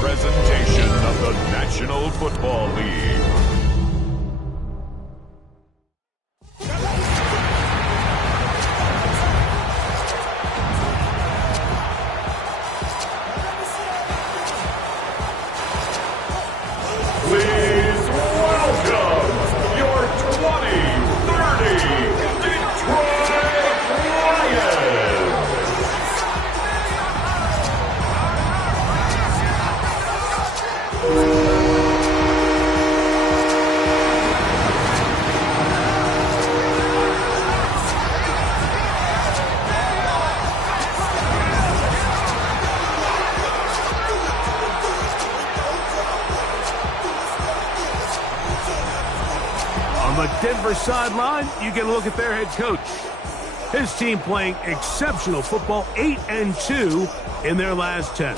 presentation of the National Football League. Please welcome your 2030 Detroit Lions. On the Denver sideline, you get a look at their head coach. His team playing exceptional football, 8-2 in their last 10.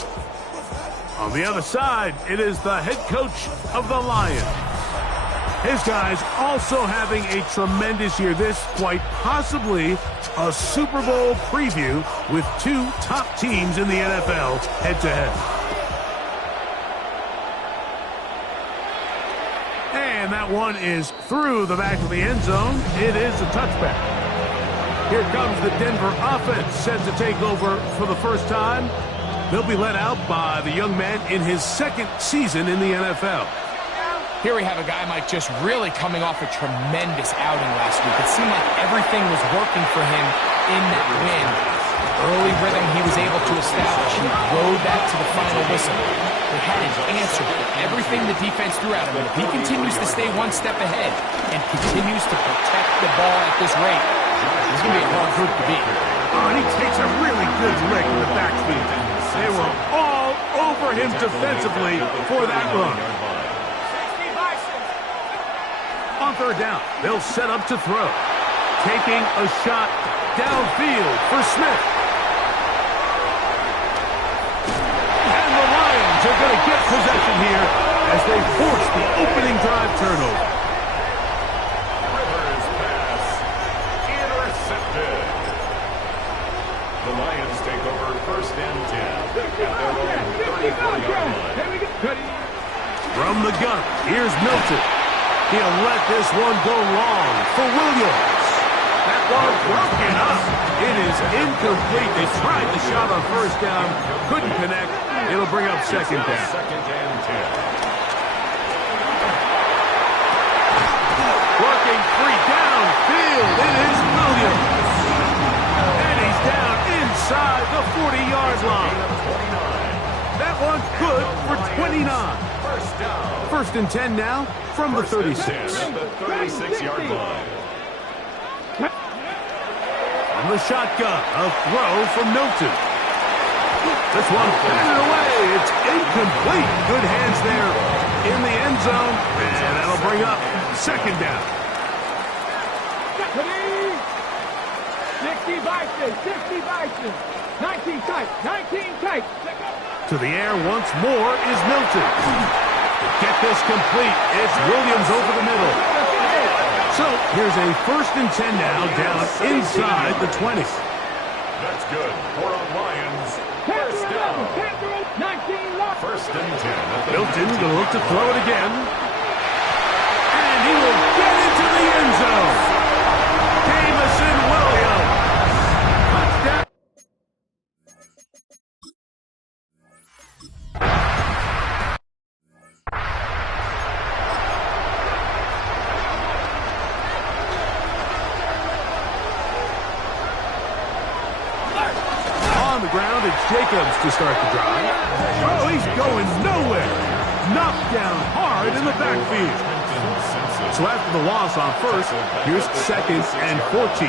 On the other side, it is the head coach of the Lions. His guys also having a tremendous year. This quite possibly a Super Bowl preview with two top teams in the NFL head-to-head. And that one is through the back of the end zone. It is a touchback. Here comes the Denver offense set to take over for the first time. They'll be led out by the young man in his second season in the NFL. Here we have a guy, Mike, just really coming off a tremendous outing last week. It seemed like everything was working for him in that win. Early rhythm he was able to establish. He rode that to the final whistle. He had an answer for everything the defense threw at him. And if he continues to stay one step ahead and continues to protect the ball at this rate, he's going to be a hard group to beat. Oh, and he takes a really good lick in the backfield. They were all over him defensively for that run. On third down, they'll set up to throw. Taking a shot downfield for Smith. And the Lions are going to get possession here as they force the opening drive turnover. Rivers pass intercepted. The Lions take over first and 10 at their own 34-yard line. From the gun, here's Milton. He'll let this one go long for Williams. That one broken up. It is incomplete. They tried the shot on first down, couldn't connect. It'll bring up second down. Second and 10. Working free downfield. It is Williams. And he's down inside the 40-yard line. That one good for 29. First down. First and 10 now from the 36. At the 36-yard line. From the shotgun, a throw from Milton. This one batted away. It's incomplete. Good hands there in the end zone. And that'll bring up second down. 60 Vikings, 60 Vikings. 19 tight, 19 tight. To the air once more is Milton. Get this complete. It's Williams over the middle. So here's a first and 10 now down inside the 20. That's good for a Lions. First down. 19 First and 10. Milton going to look to throw it again. And he will get into the end zone. Jamison Williams. Touchdown. On the ground, it's Jacobs to start the drive. Oh, he's going nowhere. Knocked down hard in the backfield. So after the loss on first, here's second and 14.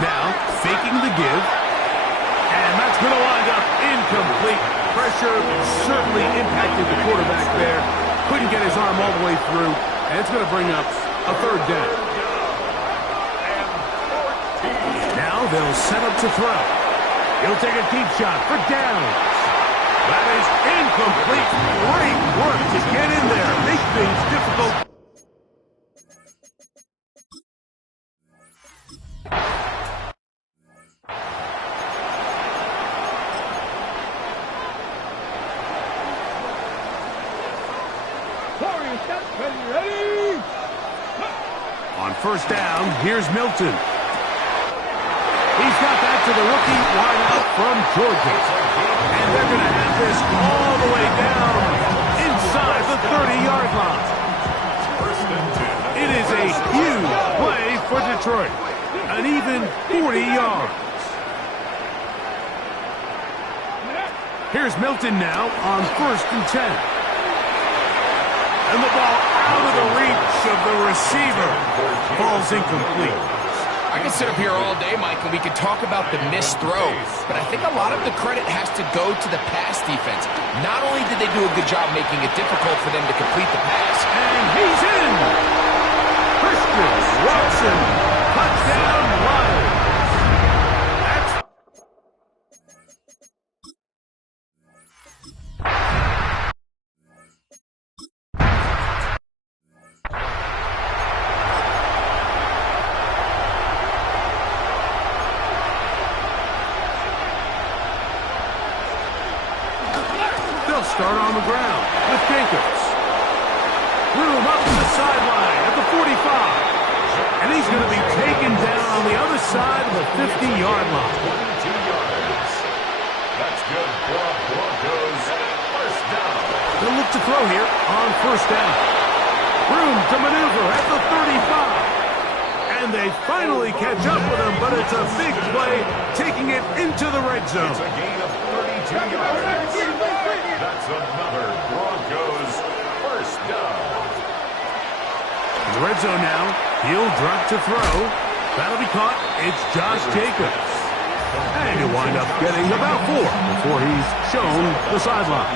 Now, faking the give. And that's going to wind up incomplete. Pressure certainly impacted the quarterback there. Couldn't get his arm all the way through. And it's going to bring up a third down. Now they'll set up to throw. He'll take a deep shot for down. That is incomplete. Great work to get in there. Make things difficult. Ready? On first down, here's Milton. He's got that to the rookie wideout from Georgia. And they're going to have this all the way down inside the 30-yard line. It is a huge play for Detroit. An even 40 yards. Here's Milton now on first and 10. And the ball out of the reach of the receiver. Ball's incomplete. I can sit up here all day, Mike, and we could talk about the missed throw, but I think a lot of the credit has to go to the pass defense. Not only did they do a good job making it difficult for them to complete the pass. And he's in! Christian Watson, touchdown Lions. Start on the ground with Jacobs. Room up to the sideline at the 45. And he's going to be taken down on the other side of the 50-yard line. 22 yards. That's good for Broncos. First down. They'll look to throw here on first down. Room to maneuver at the 35. And they finally catch up with him, but it's a big play, taking it into the red zone. It's a gain of 32 yards. That's another Broncos first down. In the red zone now, he'll drop to throw. That'll be caught. It's Josh Jacobs. And he'll wind up getting about 4 before he's shown the sideline.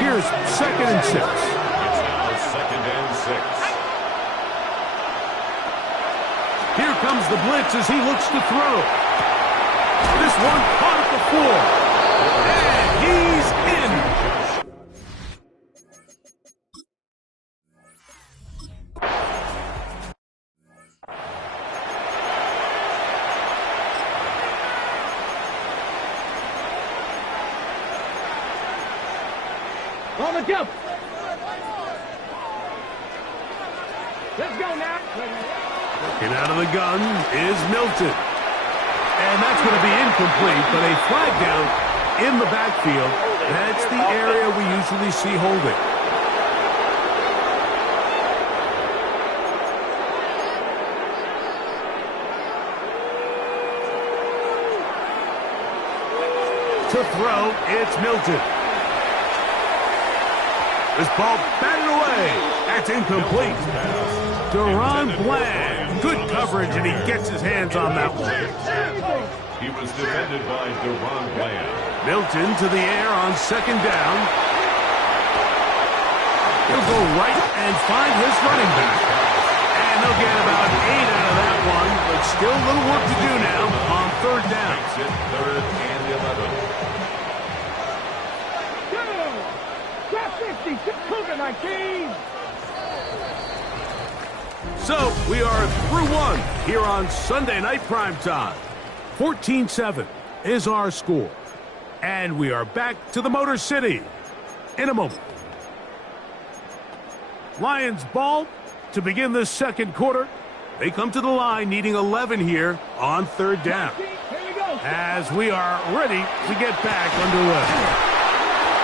Here's second and 6. It's now second and 6. Here comes the blitz as he looks to throw. This one caught at the 4. And he's in. On the jump. Let's go now. Looking out of the gun is Milton. And that's going to be incomplete, but a flag down in the backfield. That's the area we usually see holding. To throw, it's Milton. This ball batted away. That's incomplete. Deron Bland. Good coverage, and he gets his hands on that one. He was defended by Deron Bland. Milton to the air on second down. He'll go right and find his running back. And they'll get about 8 out of that one, but still a little work to do now on third down. Makes it third and 11. Cougar 19. So we are through one here on Sunday Night Primetime. 14-7 is our score. And we are back to the Motor City in a moment. Lions ball to begin this second quarter. They come to the line needing 11 here on third down. As we are ready to get back underway.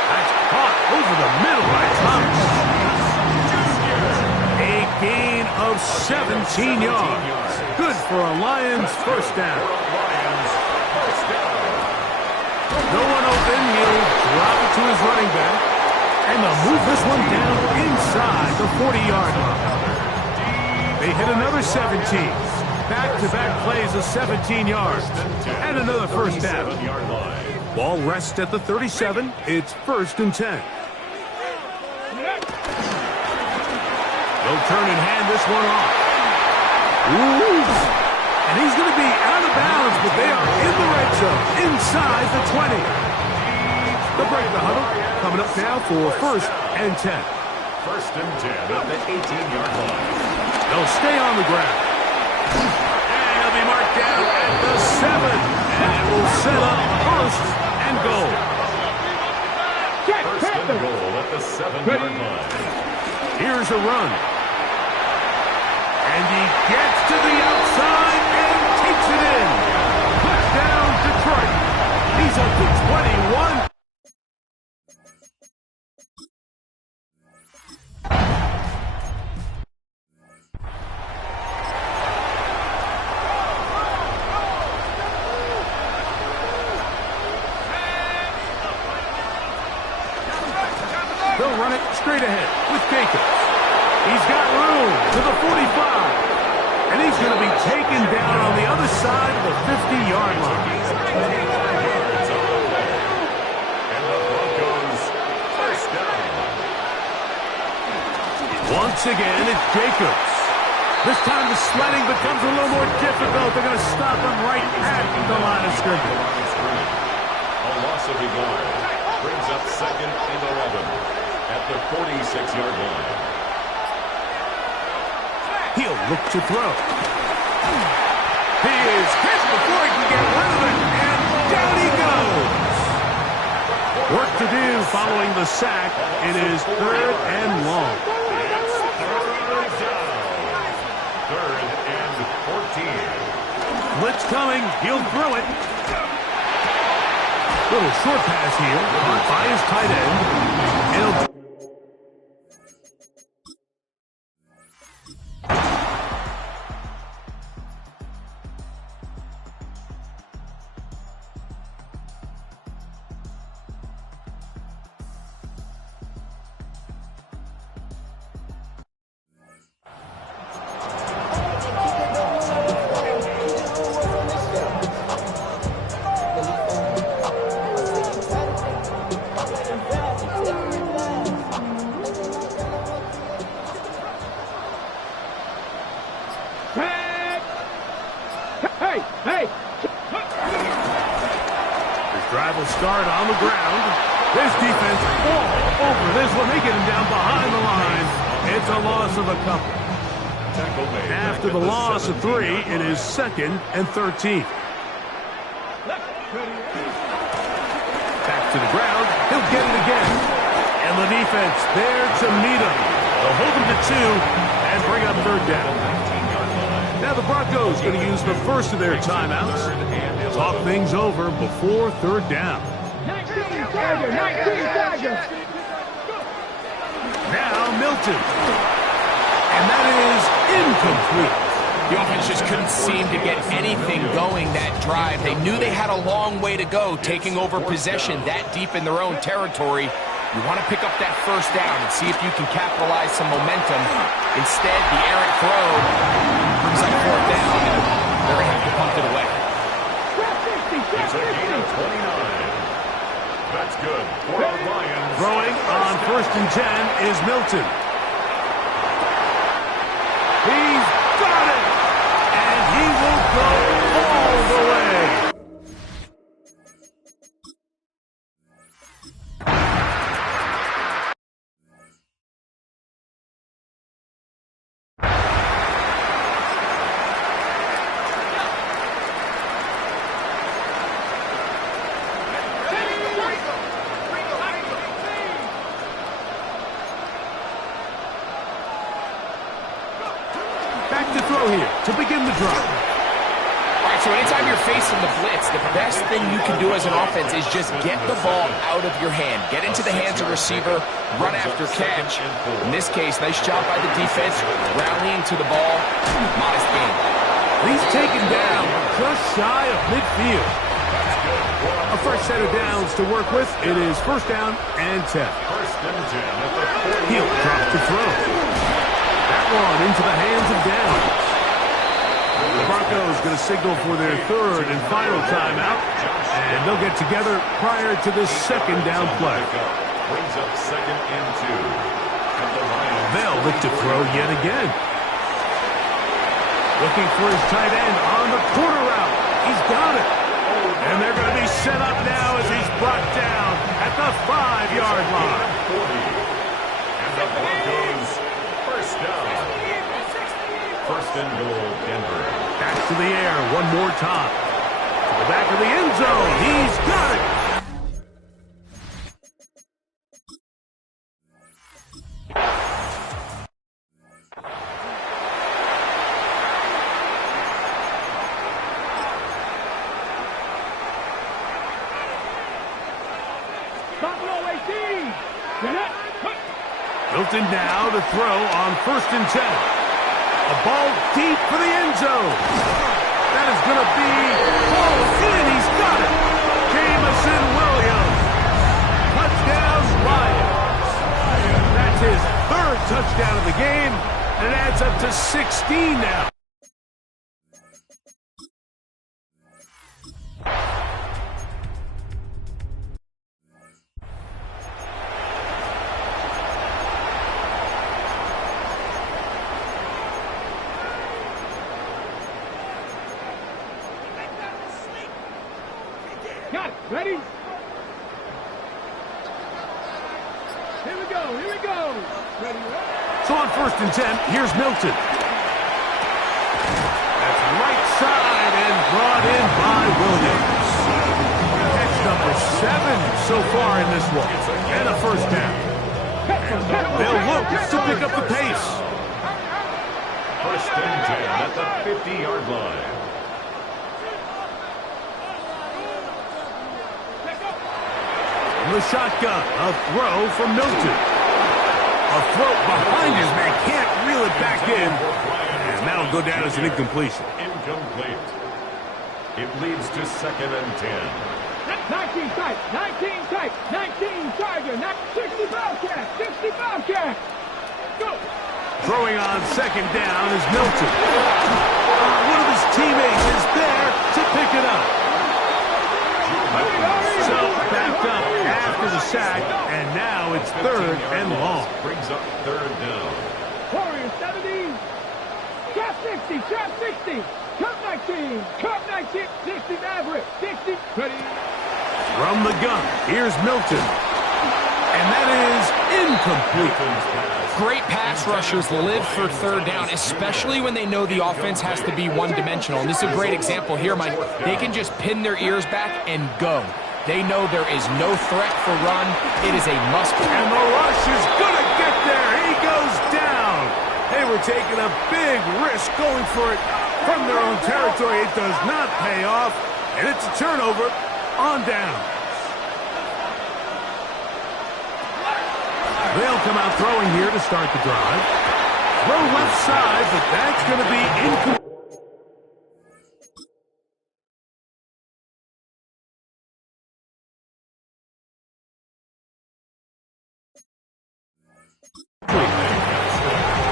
That's caught over the middle by Thomas. A gain of 17 yards. Good for a Lions first down. No one open. He'll drop it to his running back. And they'll move this one down inside the 40-yard line. They hit another 17. Back-to-back plays of 17 yards. And another first down. Ball rests at the 37. It's first and 10. They'll turn and hand this one off. Ooh. And he's going to be out of bounds, but they are in the red zone, inside the 20. They'll break the huddle. Coming up now for first and 10. First and 10 at the 18-yard line. They'll stay on the ground. And he'll be marked down at the 7. And it will set up first and goal. First and goal at the 7-yard line. Here's a run. And he gets to the outside and takes it in. Touchdown, Detroit. He's up to 21. They'll run it straight ahead with Jacobs. He's got room to the 45. And he's going to be taken down on the other side of the 50-yard line. And the Broncos first down. Once again, it's Jacobs. This time the sledding becomes a little more difficult. They're going to stop him right at the line of scrimmage. A loss of regard brings up second and 11 at the 46-yard line. He'll look to throw. He is hit before he can get rid of it, and down he goes. Work to do following the sack. It is 3rd and long. It's third down. 3rd and 14. Blitz coming. He'll throw it. Little short pass here by his tight end. It'll... Drive will start on the ground. This defense all over this one. They get him down behind the line. It's a loss of a couple. After the loss of 3, it is 2nd and 13. Back to the ground. He'll get it again. And the defense there to meet him. They'll hold him to 2 and bring up 3rd down. Now the Broncos going to use the first of their timeouts. Talk things over before 3rd down. 19 Tiger. Now Milton. And that is incomplete. The offense just couldn't seem to get anything going that drive. They knew they had a long way to go, taking over possession that deep in their own territory. You want to pick up that 1st down and see if you can capitalize some momentum. Instead, the errant throw brings up 4th down, and they're going to have to punt it away. It's a gain of 29. That's good for the Lions. Throwing on 1st and 10 is Milton. He's got it! And he will go all the way. Back to throw here to begin the drive. All right, so anytime you're facing the blitz, the best thing you can do as an offense is just get the ball out of your hand. Get into the hands of receiver, run after catch. In this case, nice job by the defense, rallying to the ball. Modest gain. He's taken down just shy of midfield. A fresh set of downs to work with. It is 1st down and 10. 1st and 10 at the 40. He'll drop to throw. That one into the hands of Downs. The Broncos going to signal for their 3rd and final timeout, and they'll get together prior to this 2nd down play. Brings up 2nd and 2. And the Lions They'll look to throw yet again. Looking for his tight end on the corner route. He's got it. And they're going to be set up now as he's brought down at the 5-yard line. 40. And the Broncos first down. 1st and goal, Denver. Back to the air one more time. To the back of the end zone. He's got it. Buffalo 18. Get it. Milton now to throw on 1st and 10. A ball deep for the end zone. That is going to be ball in. He's got it. Jameson Williams. Touchdown, Lions. That's his 3rd touchdown of the game, and it adds up to 16 now. Got it. Ready? Here we go. Here we go. Ready? So on 1st and 10, here's Milton. That's right side and brought in by Williams. Catch number 7 so far in this one. And a 1st down. They'll look to pick up the pace. 1st and 10 at the 50-yard line. The shotgun, a throw from Milton. A throw behind his man, can't reel it back in. And that'll go down as an incompletion. Incomplete. It leads to 2nd and 10. 19 tight, 19 tight, 19 Charger, 60 Bobcat, 60 Bobcat. Go. Throwing on 2nd down is Milton. One of his teammates is there to pick it up. So backed up after the sack, and now it's 3rd and long. Brings up 3rd down. Warriors 70. Trap 60, trap 60. Cup 19, cup 19, 60 Maverick, 60. Ready? From the gun, here's Milton. And that is incomplete. Great pass rushers live for 3rd down, especially when they know the offense has to be one-dimensional. And this is a great example here, Mike. They can just pin their ears back and go. They know there is no threat for run. It is a must. And the rush is going to get there. He goes down. They were taking a big risk going for it from their own territory. It does not pay off, and it's a turnover on down. They'll come out throwing here to start the drive. Throw left side, but that's going to be incomplete.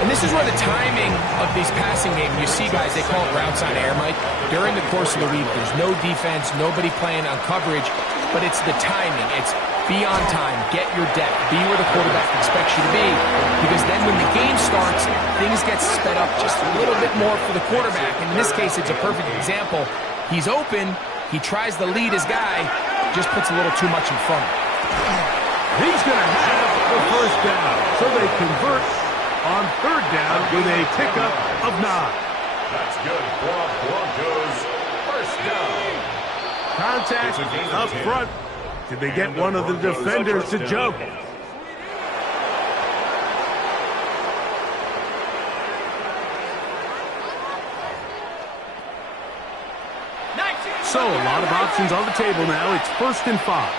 And this is where the timing of these passing games, you see guys, they call it routes on air, Mike. During the course of the week, there's no defense, nobody playing on coverage, but it's the timing. It's be on time, get your depth, be where the quarterback expects you to be, because then when the game starts, things get sped up just a little bit more for the quarterback. In this case, it's a perfect example. He's open, he tries to lead his guy, just puts a little too much in front of him. He's going to have the 1st down, so they convert on 3rd down with a pickup of 9. That's good for Broncos. 1st down. Contact up front. Did they get one of the defenders to jump? So a lot of options on the table now. It's 1st and 5.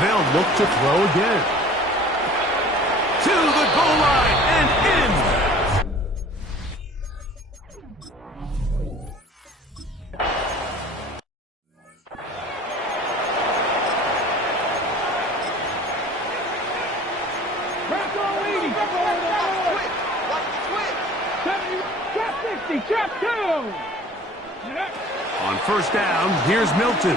They'll look to throw again. To the goal line and in. On 1st down, here's Milton.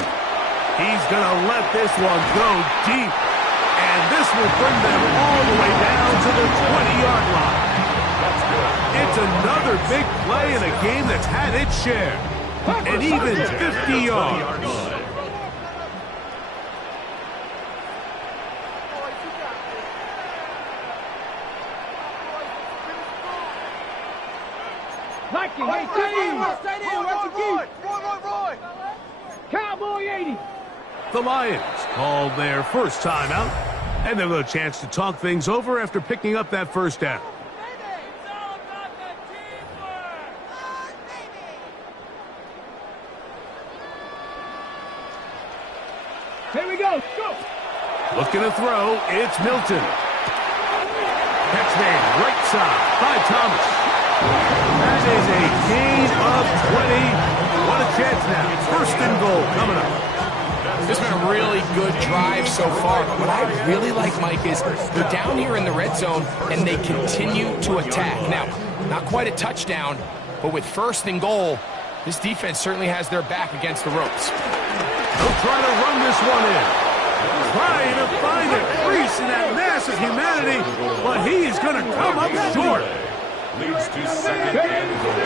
He's going to let this one go deep. And this will bring them all the way down to the 20-yard line. It's another big play in a game that's had its share. And even 50 yards. Cowboy 80. The Lions called their first timeout, and they'll have a chance to talk things over after picking up that 1st down. Here we go. Go. Looking to throw, it's Milton. Catch made right side by Thomas. That is a gain of 20. What a chance now. First and goal coming up. This has been a really good drive so far. But what I really like, Mike, is they're down here in the red zone, and they continue to attack. Now, not quite a touchdown, but with first and goal, this defense certainly has their back against the ropes. They'll try to run this one in. Trying to find a crease in that mass of humanity, but he's going to come up short. Leads to second and goal.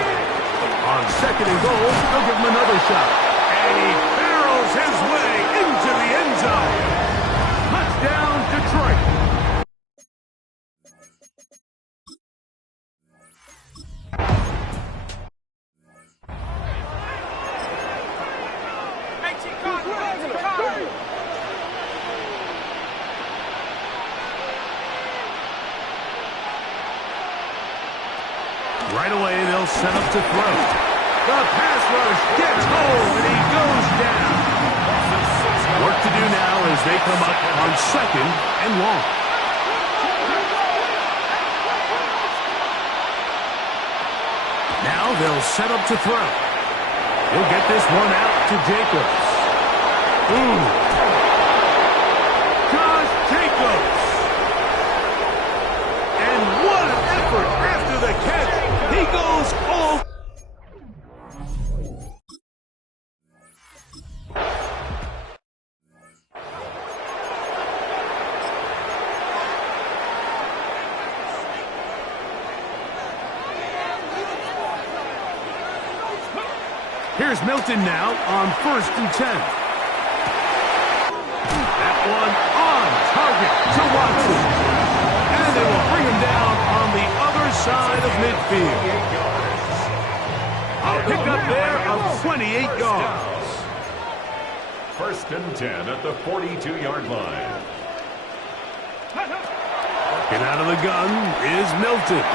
On second and goal, they'll give him another shot. And he barrels his way into the end zone. Touchdown, Detroit. Right away, they'll set up to throw. The pass rush gets home, and he goes down. Work to do now as they come up on second and long. Now they'll set up to throw. He'll get this one out to Jacobs. Josh Jacobs. And what an effort after the catch. He goes all. Here's Milton now on 1st and 10. That one on target to Watson. And they will bring him down on the other side of midfield. A pickup there of 28 yards. First and 10 at the 42-yard line. Get out of the gun is Milton.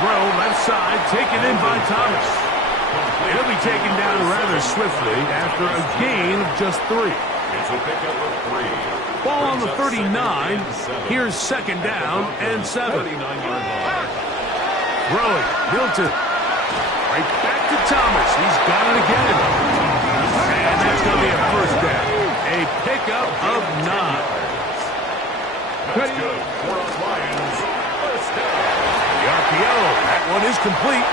Throw left side, taken in by Thomas. He'll be taken down rather swiftly after a gain of just 3. It's a pickup of 3. Ball on the 39. Here's second down and 7. 39-yard line. Throwing, Milton. Right back to Thomas. He's got it again. And that's going to be a first down. A pickup of 9. That's good for the Lions. First down. The RPO. That one is complete.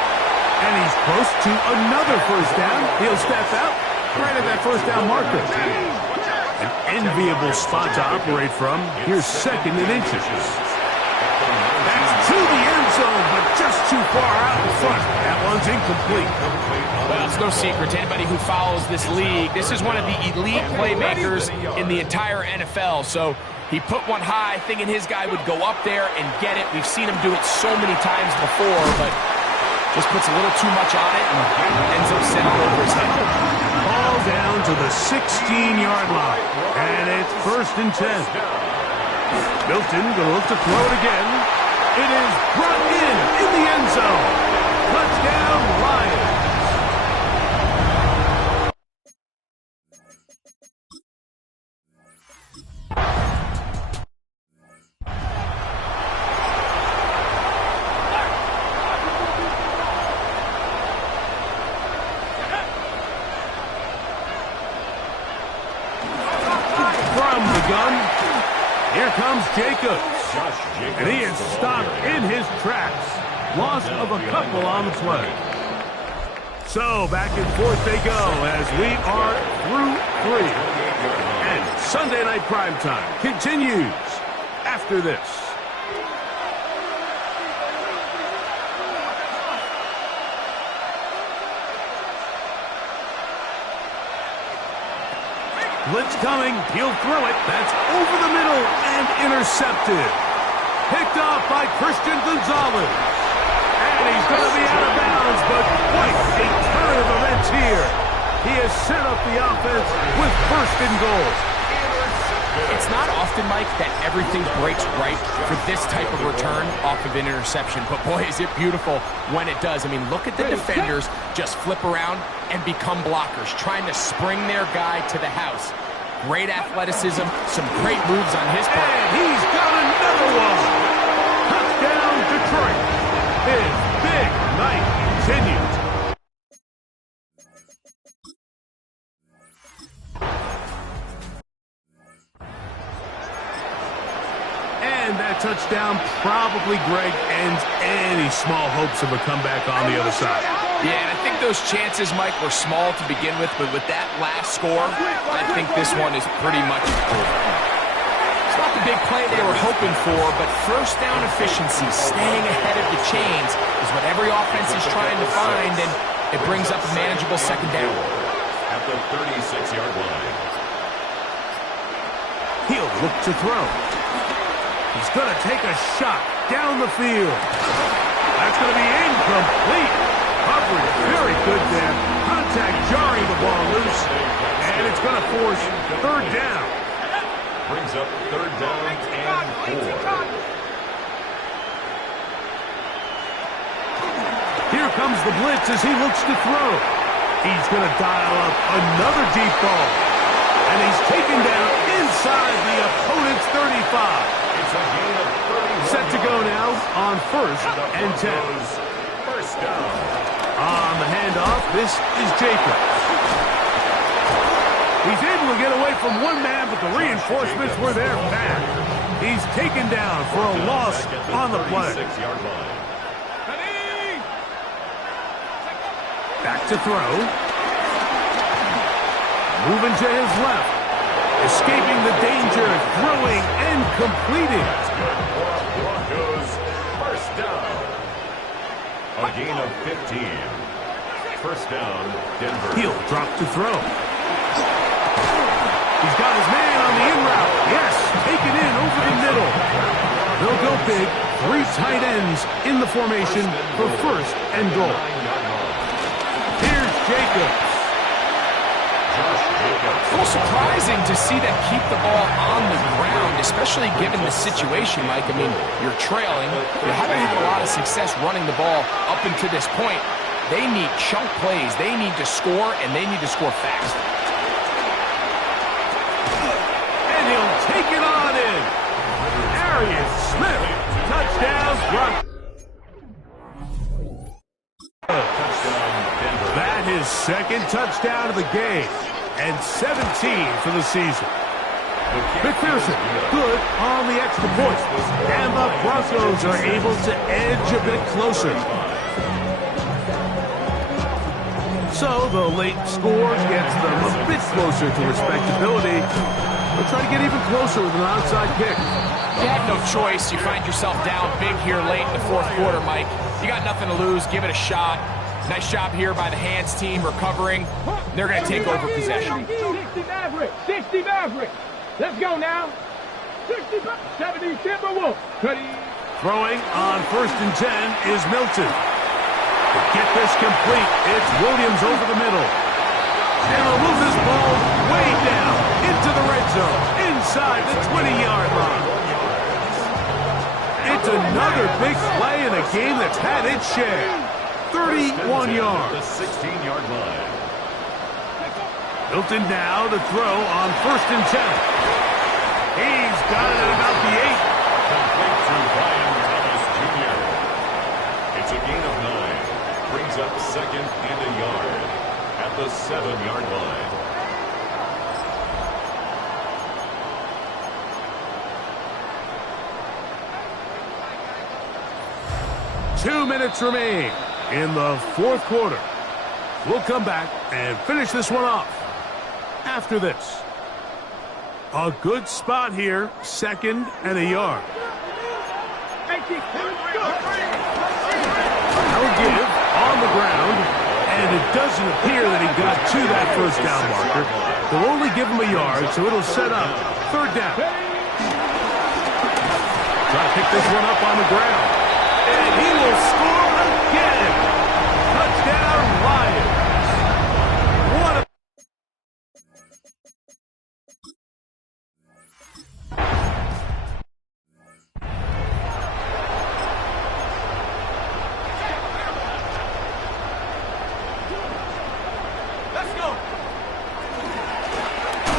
And he's close to another first down. He'll step out right at that first down marker. An enviable spot to operate from. Here's second and inches. That's to the end zone, but just too far out in front. That one's incomplete. Well, it's no secret to anybody who follows this league. This is one of the elite playmakers in the entire NFL. So he put one high, thinking his guy would go up there and get it. We've seen him do it so many times before, but just puts a little too much on it and ends up sending it over his head. Ball down to the 16-yard line. And it's first and 10. Milton going to look to throw it again. It is brought in the end zone. Touchdown, Lions. Here comes Jacobs. And he is stopped in his tracks. Loss of a couple on the play. So back and forth they go as we are through 3. And Sunday Night Primetime continues after this. Blitz coming. He'll throw it. That's over the middle and intercepted. Picked off by Christian Gonzalez. And he's going to be out of bounds, but quite a turn of events here. He has set up the offense with first and goal. It's not often, Mike, that everything breaks right for this type of return off of an interception. But, boy, is it beautiful when it does. I mean, look at the defenders just flip around and become blockers, trying to spring their guy to the house. Great athleticism, some great moves on his part. And he's got another one. Touchdown, Detroit. His big night continues. And that touchdown probably, Greg, ends any small hopes of a comeback on the other side. Yeah, and I think those chances, Mike, were small to begin with, but with that last score, I think this one is pretty much over. It's not the big play they were hoping for, but first down efficiency, staying ahead of the chains, is what every offense is trying to find, and it brings up a manageable second down. At the 36-yard line. He'll look to throw. He's going to take a shot down the field. That's going to be incomplete. Coverage very good there. Contact jarring the ball loose. And it's going to force third down. Brings up third down and 4. Here comes the blitz as he looks to throw. He's going to dial up another deep ball. And he's taken down inside the opponent's 35. It's a gain of 31. Set to go now on first and 10. First down. On the handoff, this is Jacobs. He's able to get away from one man, but the reinforcements were there fast. He's taken down for a loss on the play. 36-yard line. Back to throw. Moving to his left. Escaping the danger, throwing and completing. Broncos first down. A gain of 15. First down, Denver. He'll drop to throw. He's got his man on the in route. Yes, taken in over the middle. They'll go big. 3 tight ends in the formation for first and goal. Here's Jacobs. A little surprising to see them keep the ball on the ground, especially given the situation, Mike. I mean, you're trailing. You haven't had a lot of success running the ball up until this point. They need chunk plays. They need to score, and they need to score fast. And he'll take it on in. Arian Smith. Touchdown, Broncos. That is second touchdown of the game. And 17 for the season. McPherson, good on the extra point. And the Broncos are able to edge a bit closer. So the late score gets them a bit closer to respectability. They'll try to get even closer with an onside kick. You had no choice. You find yourself down big here late in the fourth quarter, Mike. You got nothing to lose. Give it a shot. Nice job here by the hands team recovering. They're going to take over possession. 60 Maverick. 60 Maverick. Let's go now. 60 70 Timberwolves. Throwing on first and 10 is Milton. To get this complete, it's Williams over the middle. And he'll move this ball way down into the red zone, inside the 20-yard line. It's another big play in a game that's had its share. 31 yards. The 16-yard line. Milton now to throw on first and 10. He's got it at about the 8. Complete to Brian Thomas Jr. It's a gain of 9. Brings up second and a yard at the 7-yard line. Two minutes remain in the fourth quarter. We'll come back and finish this one off after this. A good spot here, second and a yard. That'll give on the ground, and it doesn't appear that he got to that first down marker. They'll only give him a yard, so it'll set up third down. Try to pick this one up on the ground. And he will score again. Touchdown, Lions. What a...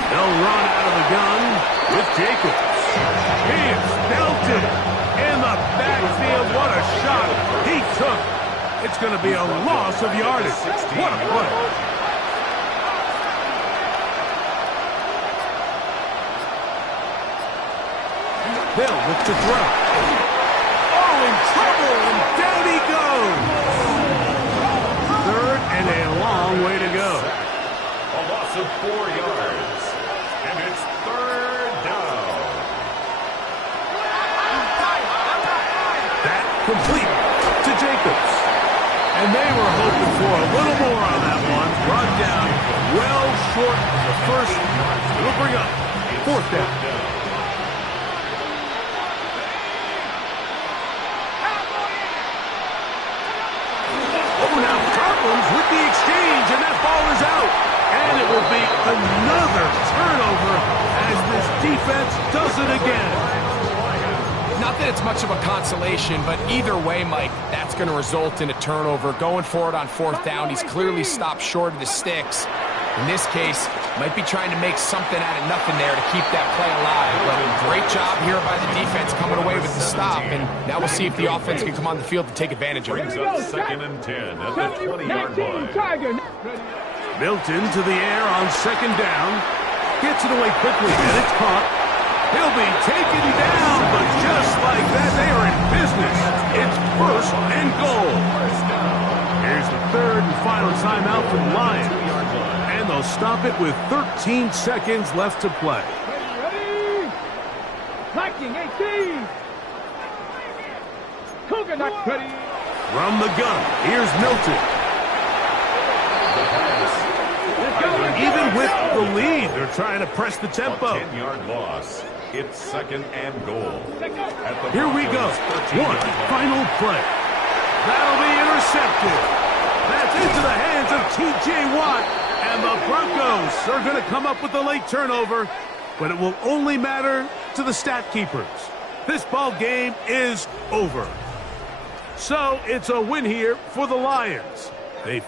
They'll They'll run out of the gun with Jacobs. He is belted in the backfield. What a shot he took. It's going to be a loss of yardage. What a play. Hill with the throw. Oh, in trouble, and down he goes. Third and a long way to go. A loss of 4 yards. And it's third down. That complete to Jacobs. And they were hoping for a little more on that one. Brought down well short of the first. It'll bring up fourth down. With the exchange, and that ball is out. And it will be another turnover as this defense does it again. Not that it's much of a consolation, but either way, Mike, that's going to result in a turnover. Going forward on fourth down, he's clearly stopped short of the sticks. In this case, might be trying to make something out of nothing there to keep that play alive. But great job here by the defense coming away with the stop. And now we'll see if the offense can come on the field to take advantage of it. Brings up 2nd and 10 at the 20-yard line. Milton to the air on second down. Gets it away quickly, and it's caught. He'll be taken down, but just like that, they are in business. It's first and goal. Here's the third and final timeout for the Lions. And they'll stop it with 13 seconds left to play. Ready? Liking 18. Cougar not ready. From the gun, here's Milton. Even with the lead, they're trying to press the tempo. A 10-yard loss. It's 2nd and goal. Here we go. One final play. That'll be intercepted. That's into the hands of T.J. Watt. And the Broncos are going to come up with a late turnover, but it will only matter to the stat keepers. This ball game is over. So it's a win here for the Lions. They